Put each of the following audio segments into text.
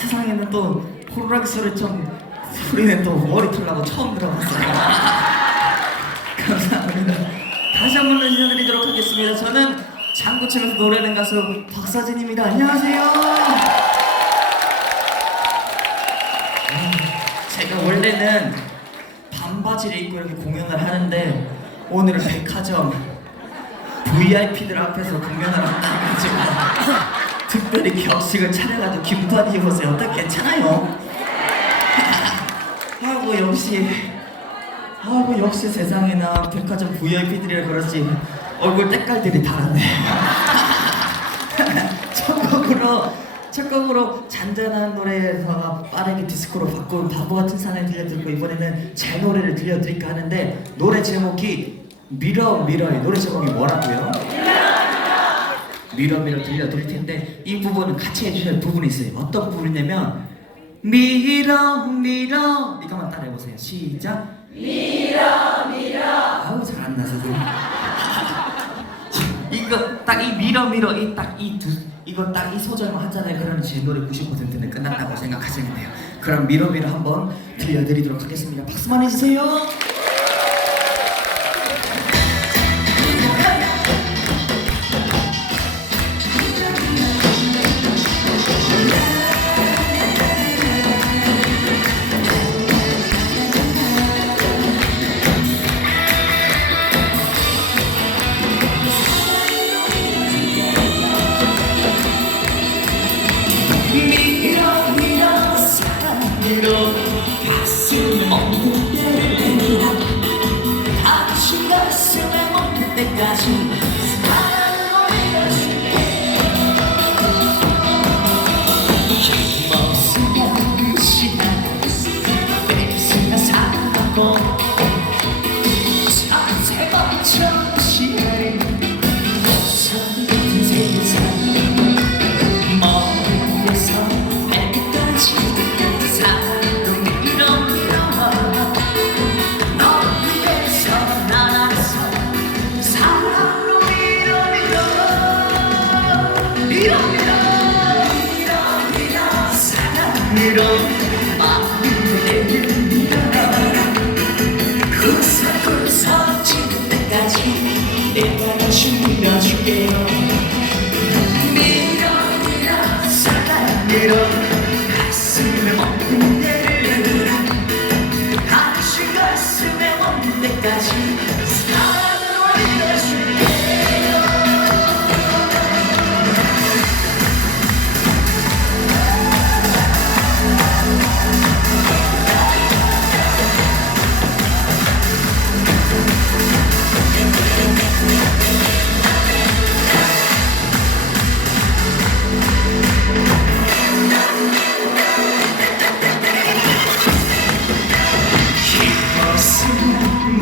세상에는 또 호루라기 소리는 또 머리털라고 처음 들어봤어요. 감사합니다. 다시 한 번 인사드리도록 하겠습니다. 저는 장구청에서 노래하는 가수 박서진입니다. 안녕하세요. 제가 원래는 반바지를 입고 이렇게 공연을 하는데 오늘은 백화점 VIP들 앞에서 공연을 한다고 해가지고 특별히 격식을 차려가지고 긴 바지 입었어요. 어때? 괜찮아요? 역시 세상에나 백화점 VIP들이라 그렇지 얼굴 때깔들이 다르네. 첫 곡으로 잔잔한 노래에서 빠르게 디스코로 바꾼 바보 같은 사나이 들려드리고 이번에는 제 노래를 들려드릴까 하는데 노래 제목이 미러미러의 노래 제목이 뭐라고요? 미러미러 들려드릴 텐데 이 부분은 같이 해주셔야 할 부분이 있어요. 어떤 부분이냐면 미러미러 이거만 따라해보세요. 시작. 미러미러. 아우 잘한다 선생님. 이거 딱 이 미러미러 이거 딱 이 소절만 하잖아요. 그러면 제 노래 90%는 끝났다고 생각하시면 돼요. 그럼 미러미러 한번 들려드리도록 하겠습니다. 박수만 해주세요. 미러미러 사랑으로 가슴 먹는 데를 다시 가슴에 먹는 때까지 사랑으로 밀어줄게. 힘없으면 그 시간 뺏으며 살아가고 자세마저 시간을 웃어는 세상 미러 마음을 밀어라 구석구석 지는 때까지 내가 다시 밀어줄게요. 미러 사랑으로 가슴에 먹는 데를 다시 가슴에 먹는 데까지 사랑으로 밀어줄게요.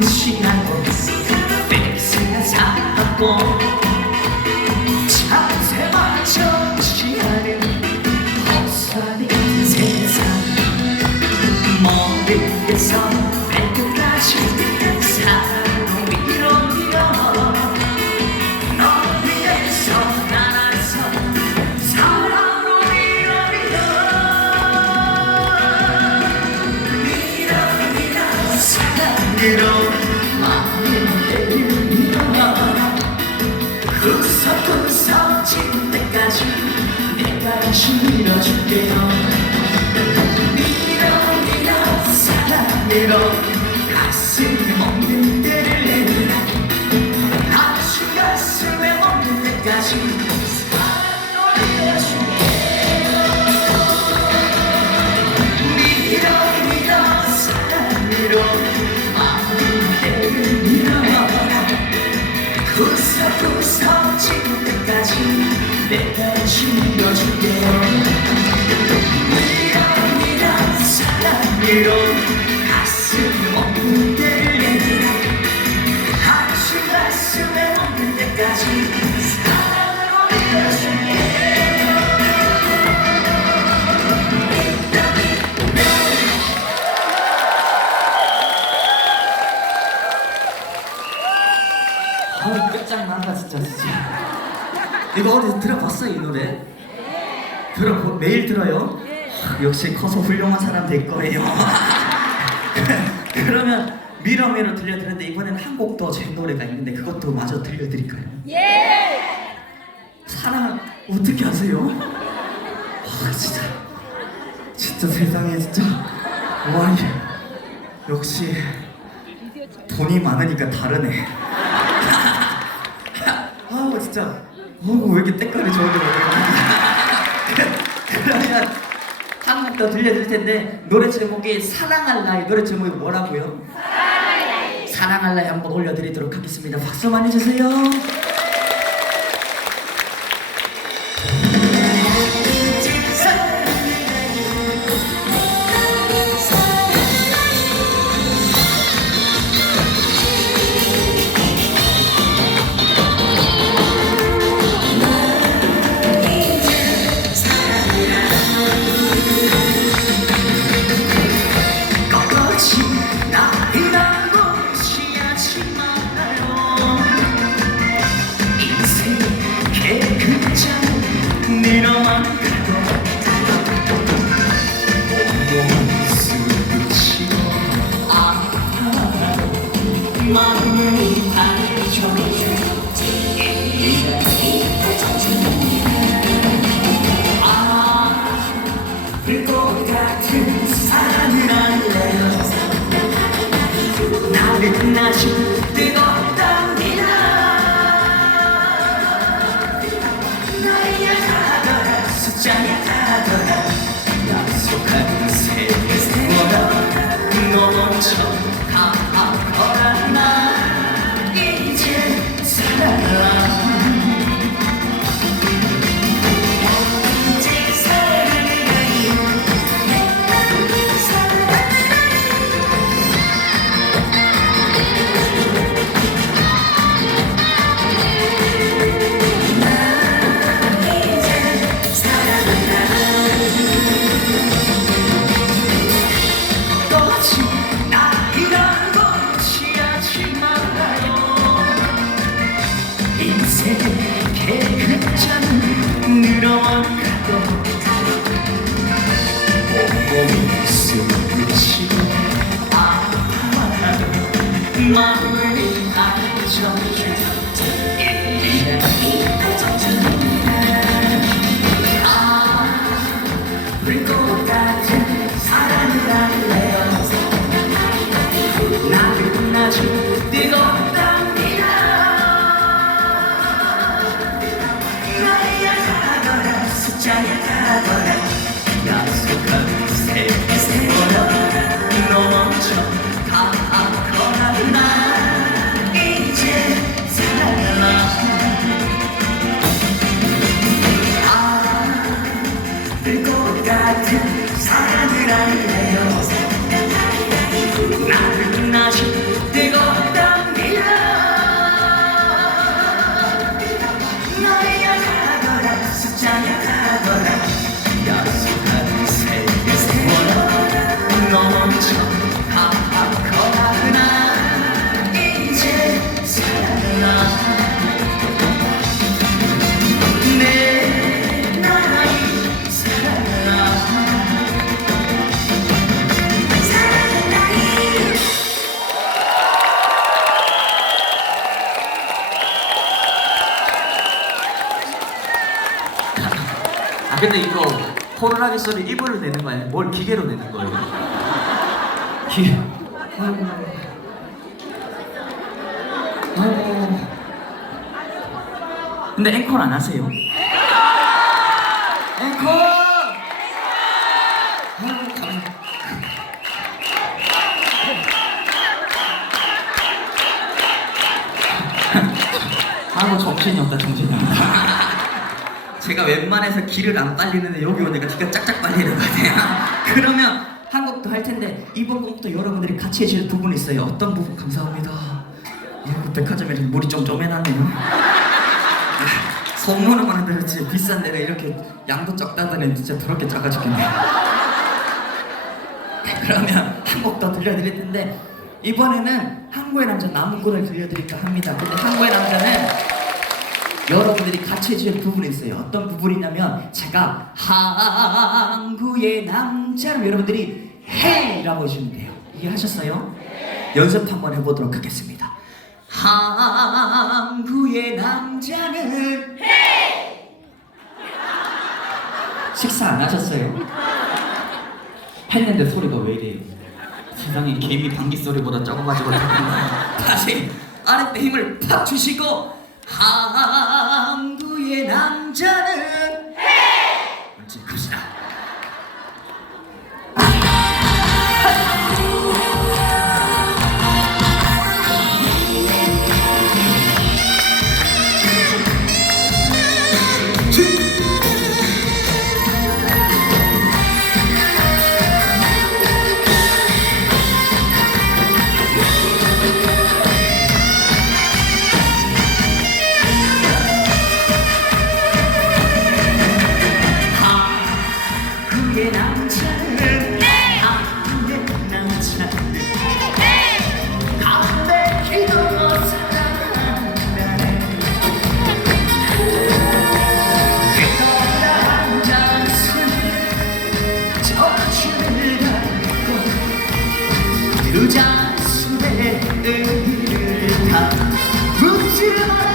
무시하고 뺏으며 살았고 참새 맞춰 무시하는 헛소리 같은 세상 머리에서 발끝까지 사랑으로 밀어밀어 널 위해서 날아서 사랑으로 밀어밀어 밀어밀어 사랑으로 구석구석 지는 때까지 내가 다시 밀어줄게요. 미러미러 사랑으로 가슴에 먹는 데를 다시 가슴에 먹는 데까지 사랑으로 밀어줄게요. 미러미러 사랑으로 먹는 데를 밀어 구석구석 지는 때까지 내가 다시 밀어줄게요. 미러미러 사랑으로 가슴에 먹는 데를 다시 가슴에 먹는 데까지 사랑으로 밀어줄게요. 끝장난다 진짜. 이거 어디서 들어봤어요 이 노래? 매일 들어요? 역시 커서 훌륭한 사람 될 거예요. 그러면 미러미러 들려드렸는데 이번에는 한 곡 더 제 노래가 있는데 그것도 마저 들려드릴까요? 예! 사랑 어떻게 하세요? 와 진짜 세상에 진짜 와 역시 돈이 많으니까 다르네. 아우 진짜 왜 이렇게 때깔이 좋은지 모르겠네. 그러면 한 곡 더 들려드릴 텐데 노래 제목이 사랑할 나이. 노래 제목이 뭐라고요? 사랑할 나이 한번 올려드리도록 하겠습니다. 박수 많이 주세요. 나는 아직 뜨겁답니다. 나이야 가더라 숫자야 가더라 약속한 세월아 너 먼저 가거라. 나 이제 살아 온몸이 숨쉬고 마음을 알려줘. 불꽃 같은 사랑을 할래요. 나는 아주 뜨겁답니다. 나이야 가더라 숫자야 가더라 약속한 세월아 너 먼저 가거라. 나 이제 살아 불꽃 같은 사랑을 할래요. 나는 아직 뜨겁답니다. 너야 가거라 숫자야 가거라 약속한 세월아 너 먼저 가거라. 나 이제 살아 내 나이 살아 사랑은 나이. 근데 이거 호루라기 소리 입으로 내는 거 아니야? 뭘 기계로 내는 거예요? 근데 앵콜 안 하세요? 앵콜! 아이고 정신이 없다 정신이 없다. 제가 웬만해서 기를 안 빨리는데 여기 오니까 기가 짝짝 빨리는 거 같아요. 그러면 한 곡도 할 텐데 이번 곡도 여러분들이 같이 해주실 부분이 있어요. 어떤 부분? 감사합니다. 백화점에서 물이 좀 쪼매놨네요. 선물로만 한다 그렇지 비싼 데가 이렇게 양도 적다더니 진짜 더럽게 작아 죽겠네. 그러면 한 곡 더 들려드릴 텐데 이번에는 항구의 남자 나무꾼을 들려드릴까 합니다. 근데 항구의 남자는 여러분들이 같이 해주신 부분이 있어요. 어떤 부분이냐면 제가 항구의 남자를 여러분들이 헤이라고 해주시면 돼요. 이해 하셨어요? 연습 한번 해보도록 하겠습니다. 항구의 남자는 식사 안 하셨어요? 했는데 소리가 왜 이래요? 세상에 개미 방귀 소리보다 적어가지고 다시 아랫배 힘을 팍 주시고 항구의 남자는 그렇지 갑시다. 항구의 남자는 항구의 남자는 담백히도 사랑하네. 그동안 앉아서 저주를 하고 두 자수의 의미를 다 묻지 마라.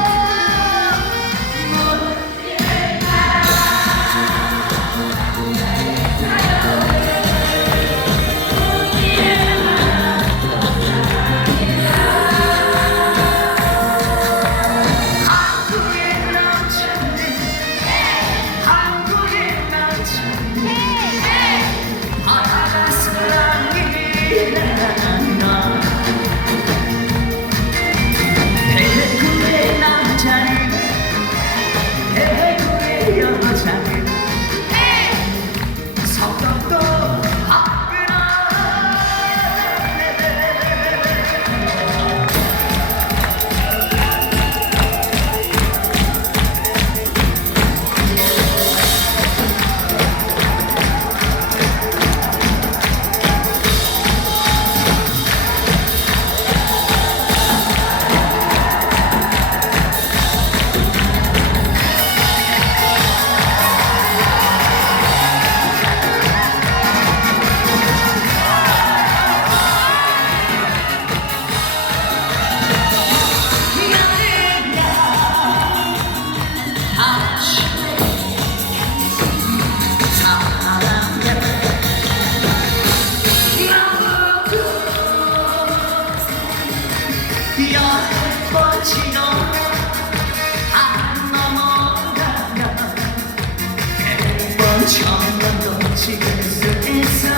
천년도 지킬 수 있어.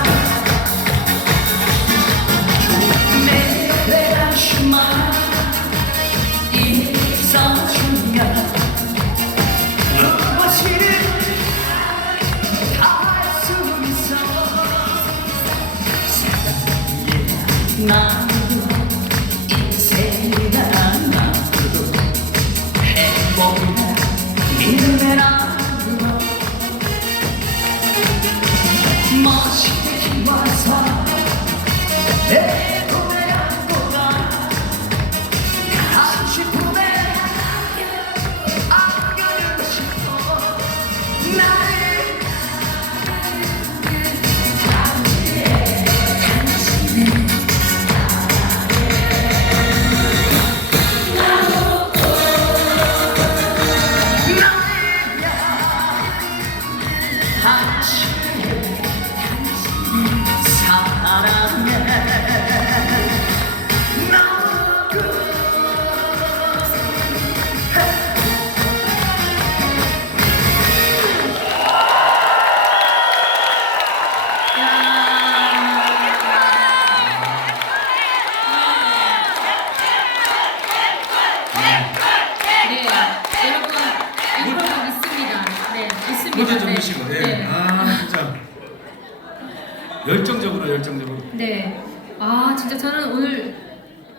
내 다시마 있어주면 무엇이든 다 할 수 있어. 사랑해 나도 인생이라 나도 행복이라 믿음이라 멋있게 키워서 내 꿈에 안고가 가고 싶음에 안겨주고 싶어. 나를 무대 좀 보시고, 예. 네. 아 진짜 열정적으로. 네. 아 진짜 저는 오늘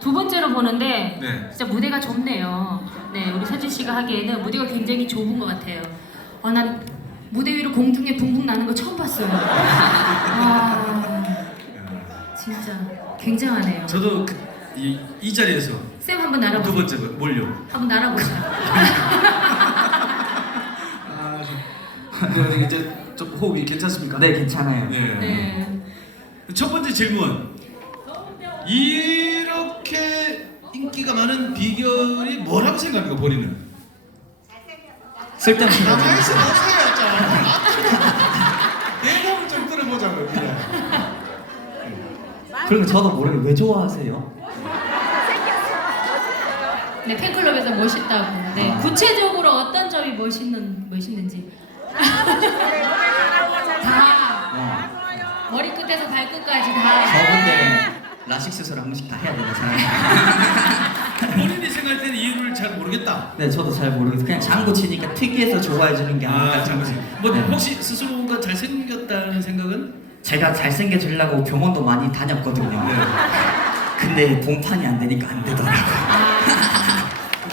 두 번째로 보는데 네. 진짜 무대가 좁네요. 네, 우리 서진 씨가 하기에는 무대가 굉장히 좁은 것 같아요. 난 무대 위로 공중에 붕붕 나는 거 처음 봤어요. 아 진짜 굉장하네요. 저도 이 자리에서 쌤 한번 두 날아보세요. 번째 몰려. 한번 날아보자. 네, 이제 좀 호흡이 괜찮습니까? 네, 괜찮아요. 예. 네. 첫 번째 질문. 이렇게 인기가 많은 비결이 뭐라고 생각합니까, 본인은? 쓸데없는 거. 가만히 있어 보세요, 좀. 대답을 좀 들어보자고요, 그냥. 그러면 저도 모르게 왜 좋아하세요? 네, 팬클럽에서 멋있다고. 네, 구체적으로 어떤 점이 멋있는지. 다 머리끝에서 발끝까지 다. 저분들은 라식 수술 한 번씩 다 해야 되는 사람. 본인이 생각할 때는 이유를 잘 모르겠다. 네, 저도 잘 모르겠어요. 그냥 장구 치니까 특이해서 좋아해주는 게 아닐까. 잠깐만. 뭐 네. 혹시 스스로가 잘생겼다는 생각은? 제가 잘생겨지려고 병원도 많이 다녔거든요. 네. 근데 본판이 안 되니까 안 되더라고요.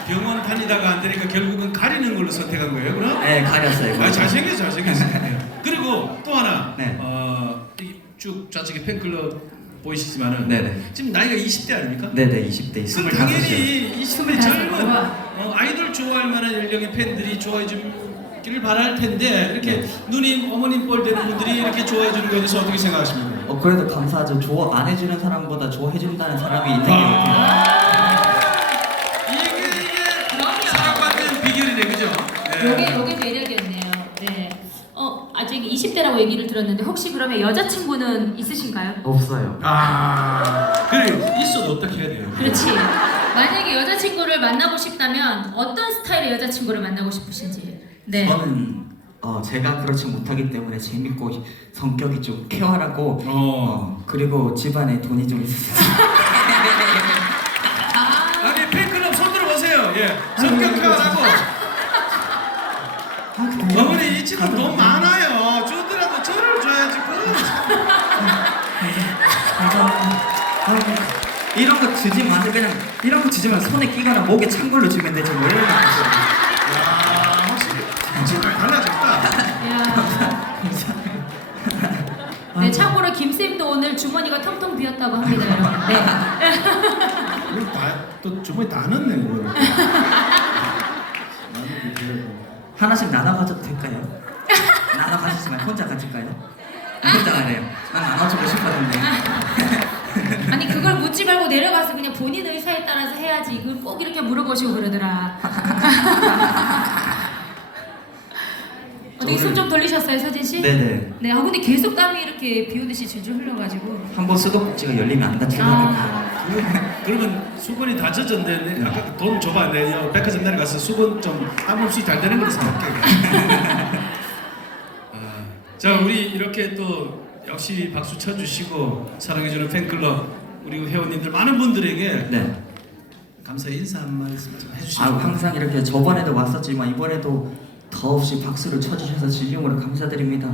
병원 다니다가 안 되니까 결국은 가리는 걸로 선택한 거예요, 그럼? 네, 가렸어요. 잘생겼어. 네. 그리고 또 하나, 네. 쭉 좌측에 팬클럽 보이시지만은 네네. 지금 나이가 20대 아닙니까? 네네, 20대, 그럼 25이요. 당연히 20대 젊은 25. 아이돌 좋아할 만한 연령의 팬들이 좋아해 주기를 바랄 텐데 이렇게 누님, 어머님 뻘 되는 분들이 이렇게 좋아해 주는 거에 대해서 어떻게 생각하십니까? 그래도 감사하죠. 좋아 안 해주는 사람보다 좋아해준다는 사람이 있는 게 이게 그럼요. 사랑받는 비결이네, 그죠? 네. 요게 매력이었네요. 네. 아직 20대라고 얘기를 들었는데 혹시 그러면 여자친구는 있으신가요? 없어요. 그래 있어도 어떻게 해야 돼요? 그렇지. 만약에 여자친구를 만나고 싶다면 어떤 스타일의 여자친구를 만나고 싶으신지. 네. 저는 제가 그렇지 못하기 때문에 재밌고 성격이 좀 쾌활하고 그리고 집안에 돈이 좀 있으세요. 아니 팬클럽 손 들어보세요. 예, 성격 쾌활하고. 어머니 이 친구 돈 많아요. 주더라도 저를 줘야지. 이런 거 주지 마세요. 그냥 이런 거 주지만 손에 끼거나 목에 찬 걸로 주면 되지 뭘. 야, 확실히 정말 달라졌다. 이야. 네, 참고로 김쌤도 오늘 주머니가 텅텅 비었다고 합니다, 여러분. 네. 우리 또 주머니 다 넣네 그걸. 하나씩 나눠 가져도 될까요? 나눠 가시지만 혼자 가질까요? 혼자 가래요. 난 나눠주고 싶었는데. 아니 그걸 묻지 말고 내려가서 그냥 본인 의사에 따라서 해야지. 그걸 꼭 이렇게 물어보시고 그러더라. 어떻게 손 좀 돌리셨어요, 서진 씨? 네네. 네. 근데 계속 땀이 이렇게 비 오듯이 줄줄 흘러가지고. 한번 수도꼭지가 열리면 안 다치려니까. 그러면 수건이 다 젖었는데 아까 돈 줘봐. 내 백화점 내려가서 수건 좀 아무 없이 잘 되는 걸로 사올게. 자 우리 이렇게 또 역시 박수 쳐주시고 사랑해주는 팬클럽 우리 회원님들 많은 분들에게 네. 감사의 인사 한 말씀 좀 해주시면 항상 이렇게 저번에도 왔었지만 이번에도 더없이 박수를 쳐주셔서 진심으로 감사드립니다.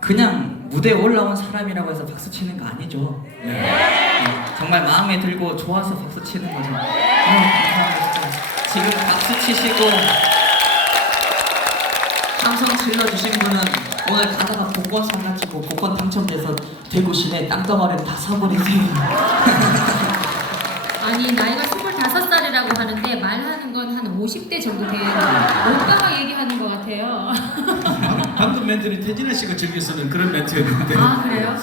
그냥 무대에 올라온 사람이라고 해서 박수 치는 거 아니죠. 네, 정말 마음에 들고 좋아서 박수 치는 거죠. 감사합니다. 지금 박수 치시고 함성 질러주신 분은 오늘 가다가 복권 사가지고 복권 당첨돼서 대구 시내 땅덩어리를 다 사버리세요. 아니 나이가 25살이라고 하는데 말하는 건 한 50대 정도 돼요. 오빠가 얘기하는 것 같아요. 방금 멘트는 태진아 씨가 즐겨 쓰는 그런 멘트였는데 아 그래요?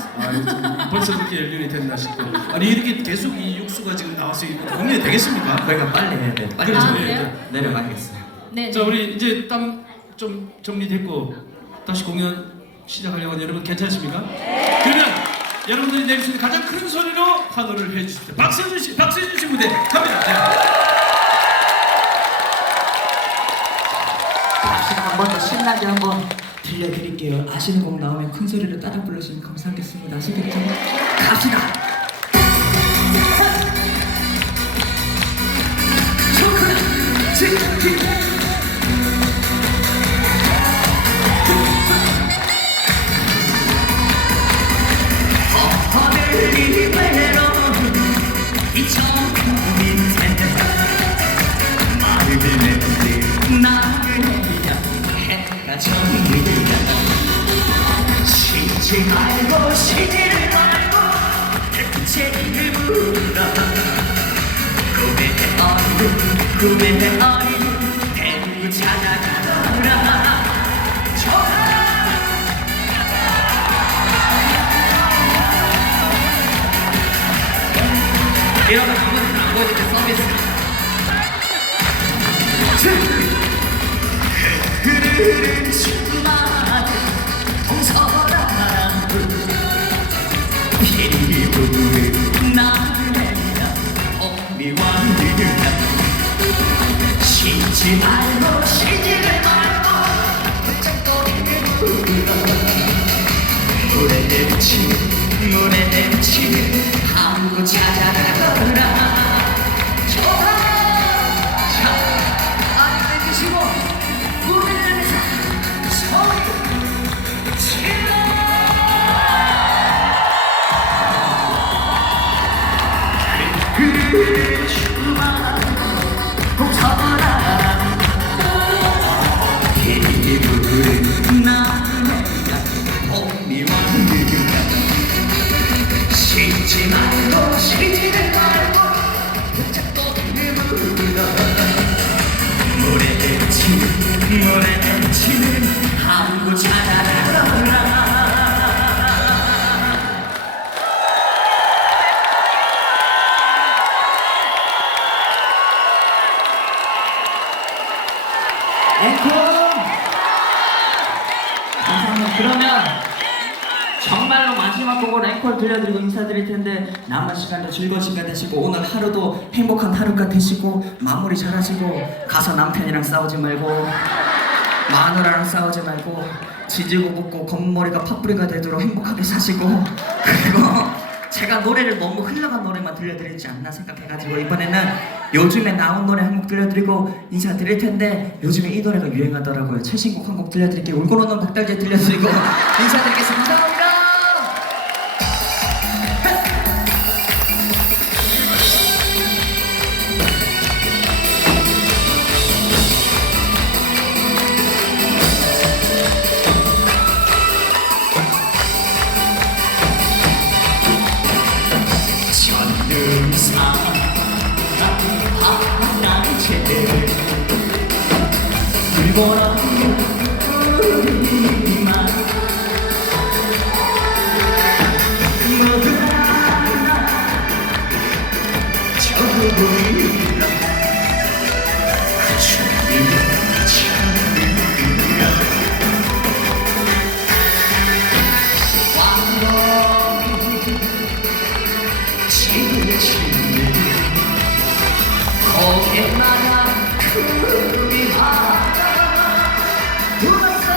벌써 그렇게 연륜이 됐나 싶고 아니 이렇게 계속 이 육수가 지금 나와서 공연이 되겠습니까? 저희가 빨리 해야 돼. 빨리 그렇죠. 아, 예, 그래요? 내려가겠어요. 네. 자 우리 이제 땀 좀 정리됐고 다시 공연 시작하려고 하는데 여러분 괜찮으십니까? 그러면 여러분들이 내릴 수 있는 가장 큰 소리로 환호를 해주십시오. 박수해준 씨 무대 갑니다. 네. 한 번 더 신나게 한번 들려드릴게요. 아시는 곡 나오면 큰 소리로 따라 불러주시면 감사하겠습니다. 아시겠죠? 갑시다. 하늘이 외로운 이 청춘 밑에 맑은 햇빛 나를 해가 정리가 쉬지 말고 쉬지를 말고 햇빛에 일부러 꿈의 어린 대구 찾아가더라 저 이런 거 아무한테나 안 보여줄게 서비스. 흐르는 주마다 동서라 바람불 피리 부는 나그네야 봄비와 느가 쉬지 말고 쉬지를 말고 훌쩍거리는 불러 물에 내비치는 항구 찾아가거라 좋아 자 아니 내비시고 무대에서 소리 질러 그 주마 동서라 피리 부는 나그네야 봄비와 느가 쉬지 말고 쉬지를 말고 훌쩍거리는 불러 물에 내비치는 항구 찾아가거라 앵콜! 감사합니다. 그러면 정말로 마지막 곡으로 앵콜 들려드리고 인사드릴 텐데 남은 시간도 즐거운 시간 되시고 오늘 하루도 행복한 하루가 되시고 마무리 잘하시고 가서 남편이랑 싸우지 말고 마누라랑 싸우지 말고 지지고 볶고 검은머리가 팥뿌리가 되도록 행복하게 사시고 그리고 제가 노래를 너무 흘러간 노래만 들려드리지 않나 생각해가지고 이번에는 요즘에 나온 노래 한 곡 들려드리고 인사드릴 텐데 요즘에 이 노래가 유행하더라고요. 최신곡 한 곡 들려드릴게요. 울고 노는 박달재 들려드리고 인사드리겠습니다. 감사합니다. 전능사 하나제를 불보라 우리만 모두 하나 저부이라 주님 참으라 왕복이 지치는 고개마다 그리하다 울었어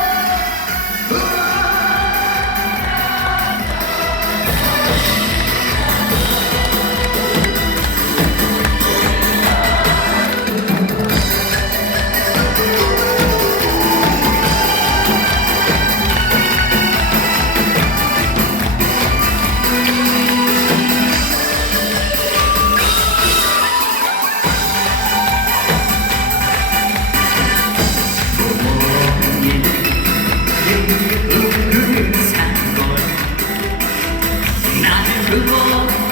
나는 그거